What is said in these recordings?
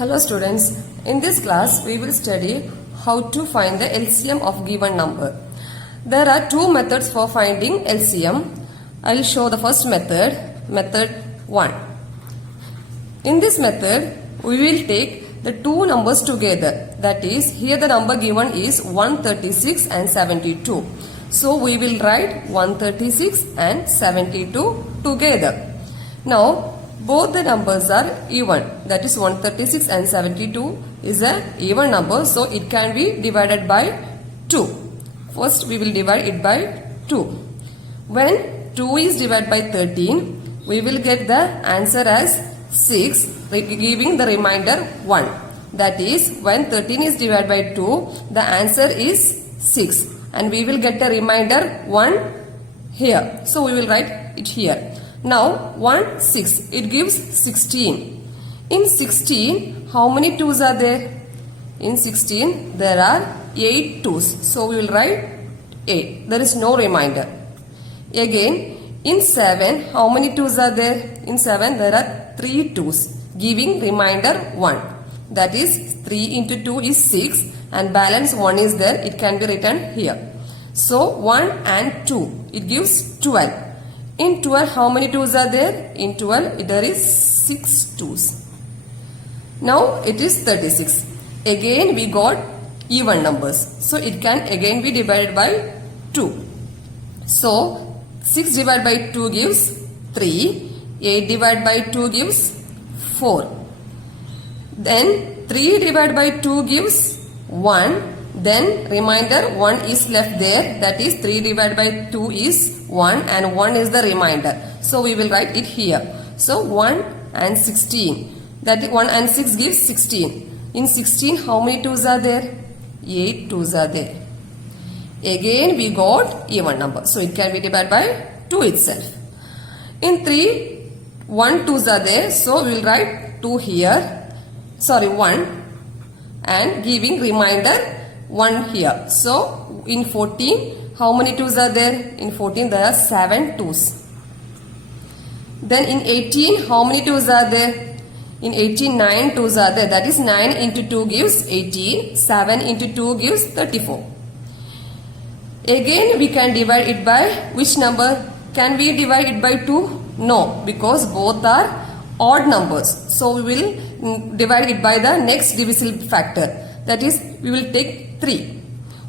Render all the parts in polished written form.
Hello students, in this class we will study how to find the LCM of given number. There are two methods for finding LCM. I will show the first method, method 1. In this method, we will take the two numbers together. That is, here the number given is 136 and 72. So we will write 136 and 72 together. Now, both the numbers are even, that is 136 and 72 is an even number, so it can be divided by 2. First we will divide it by 2. When 2 is divided by 13, we will get the answer as 6, giving the remainder 1. That is, when 13 is divided by 2, the answer is 6 and we will get a remainder 1 here. So we will write it here. Now 1, 6, it gives 16. In 16, how many 2's are there? In 16, there are 8 2's. So we will write 8. There is no remainder. Again, in 7, how many 2's are there? In 7, there are 3 2's, giving remainder 1. That is, 3 into 2 is 6 and balance 1 is there. It can be written here. So 1 and 2, it gives 12. In 12, how many 2's are there? In 12, there is 6 2's. Now it is 36. Again we got even numbers. So it can again be divided by 2. So 6 divided by 2 gives 3. 8 divided by 2 gives 4. Then 3 divided by 2 gives 1. Then remainder 1 is left there. That is 3 divided by 2 is 1 and 1 is the remainder. So we will write it here. So 1 and 16. That is 1 and 6 gives 16. In 16, how many 2's are there? 8 2's are there. Again we got even number. So it can be divided by 2 itself. In 3, 1 2's are there. So we will write 2 here. Sorry, 1 and giving remainder 1 here. So in 14, how many 2's are there? In 14, there are 7 2's. Then in 18, how many 2's are there? In 18, 9 2's are there. That is 9 into 2 gives 18. 7 into 2 gives 34. Again, we can divide it by which number? Can we divide it by 2? No, because both are odd numbers. So we will divide it by the next divisible factor. That is, we will take 3.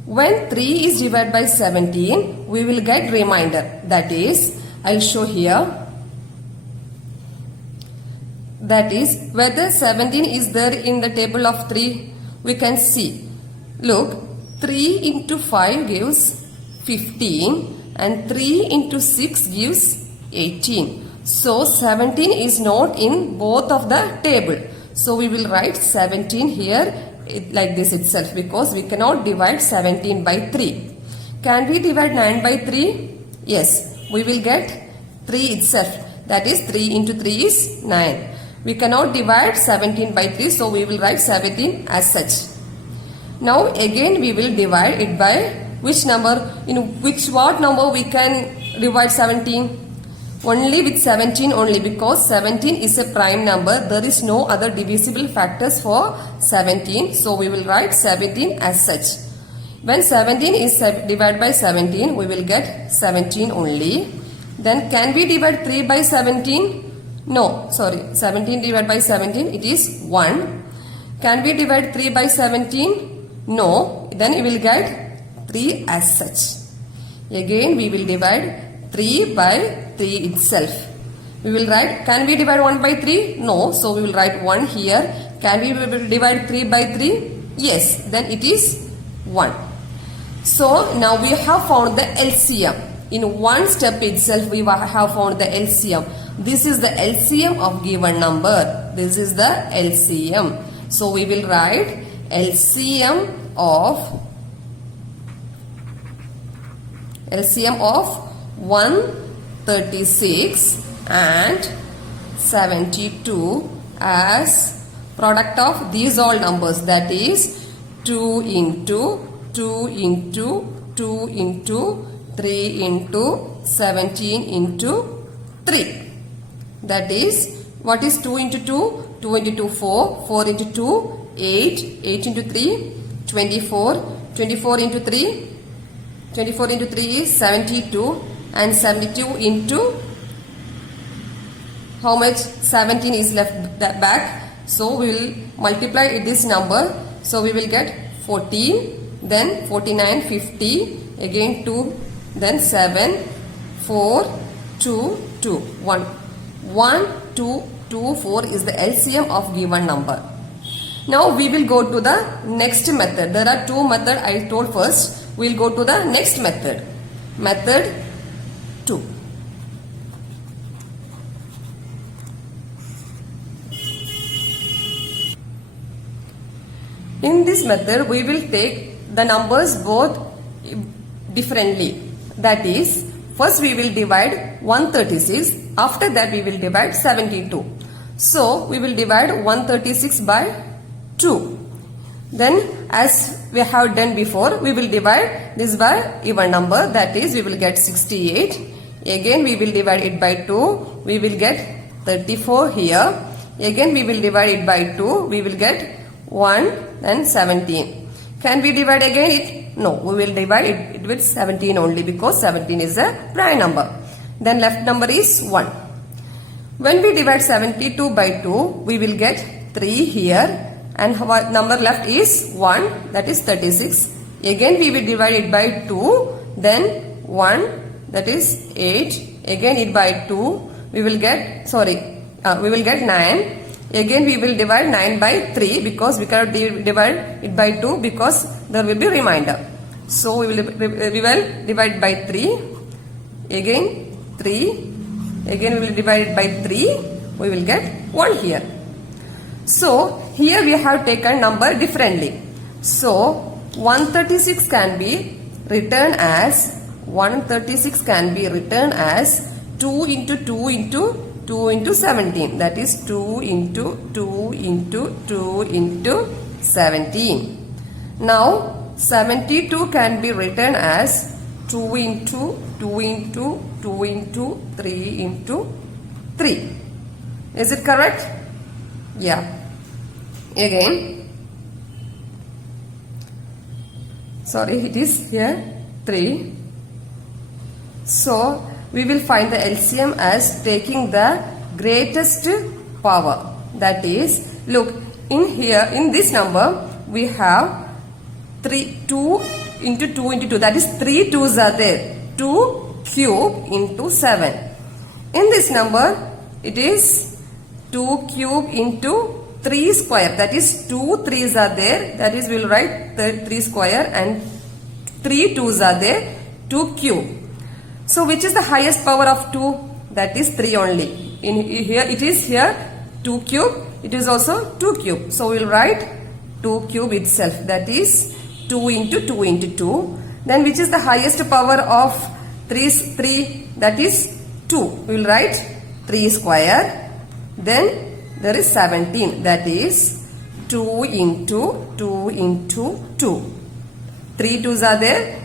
When 3 is divided by 17, we will get remainder. That is, I will show here. That is, whether 17 is there in the table of 3, we can see. Look, 3 into 5 gives 15 and 3 into 6 gives 18. So 17 is not in both of the table. So we will write 17 here like this itself, because we cannot divide 17 by 3. Can we divide 9 by 3? Yes, we will get 3 itself. That is, 3 into 3 is 9. We cannot divide 17 by 3, so we will write 17 as such. Now again we will divide it by which number? In what number we can divide 17? Only with 17 only, because 17 is a prime number. There is no other divisible factors for 17. So we will write 17 as such. When 17 is divided by 17, we will get 17 only. Then can we divide 3 by 17? No, sorry. 17 divided by 17, it is 1. Can we divide 3 by 17? No. Then we will get 3 as such. Again we will divide 3 by 3 itself. We will write, can we divide 1 by 3? No. So we will write 1 here. Can we divide 3 by 3? Yes. Then it is 1. So now we have found the LCM. In one step itself we have found the LCM. This is the LCM of given number. This is the LCM. So we will write LCM of 136 and 72 as product of these all numbers, that is 2 into 2 into 2 into 3 into 17 into 3. That is, what is 2 into 2? 2 into 2, 4. 4 into 2, 8. 8 into 3, 24. 24 into 3. 24 into 3 is 72. And 72 into how much? 17 is left back. So we will multiply this number. So we will get 14. Then 49, 50. Again 2. Then 7, 4, 2, 2, 1. 1, 2, 2, 4 is the LCM of given number. Now we will go to the next method. There are two methods I told first. We will go to the next method. Method 2. In this method, we will take the numbers both differently. That is, first we will divide 136. After that we will divide 72. So we will divide 136 by 2. Then as we have done before, we will divide this by even number. That is, we will get 68. Again we will divide it by 2. We will get 34 here. Again we will divide it by 2. We will get 1 and 17. Can we divide again it? No, we will divide it with 17 only because 17 is a prime number. Then left number is 1. When we divide 72 by 2, we will get 3 here. And our number left is 1, that is 36. Again we will divide it by 2. Then 1, that is 8. Again it by 2. We will get, we will get 9. Again we will divide 9 by 3 because we cannot divide it by 2 because there will be remainder. So we will divide by 3. Again 3. Again we will divide it by 3. We will get 1 here. So here we have taken number differently. So 136 can be written as 2 into 2 into 2 into 17. That is 2 into 2 into 2 into 17. Now 72 can be written as 2 into 2 into 2 into 3 into 3. Is it correct? Yeah. Again. It is here 3. So we will find the LCM as taking the greatest power. That is, look, in here, in this number, we have 2 into 2 into 2. That is 3 2s are there. 2 cube into 7. In this number, it is 2 cube into 3 square. That is 2 3s are there. That is, we will write 3 square and 3 2s are there. 2 cube. So which is the highest power of 2? That is 3 only. In here it is here 2 cube. It is also 2 cube. So we will write 2 cube itself. That is 2 into 2 into 2. Then which is the highest power of 3? That is 2. We will write 3 square. Then there is 17. That is 2 into 2 into 2. 3 2s are there.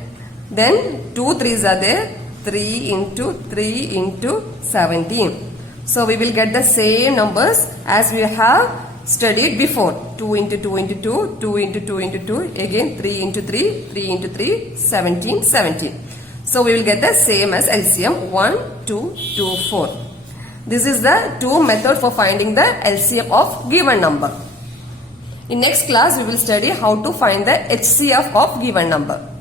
Then 2 3s are there. 3 into 3 into 17. So we will get the same numbers as we have studied before. 2 into 2 into 2, 2 into 2 into 2, again 3 into 3, 3 into 3, 17, 17. So we will get the same as LCM 1, 2, 2, 4. This is the two method for finding the LCM of given number. In next class we will study how to find the HCF of given number.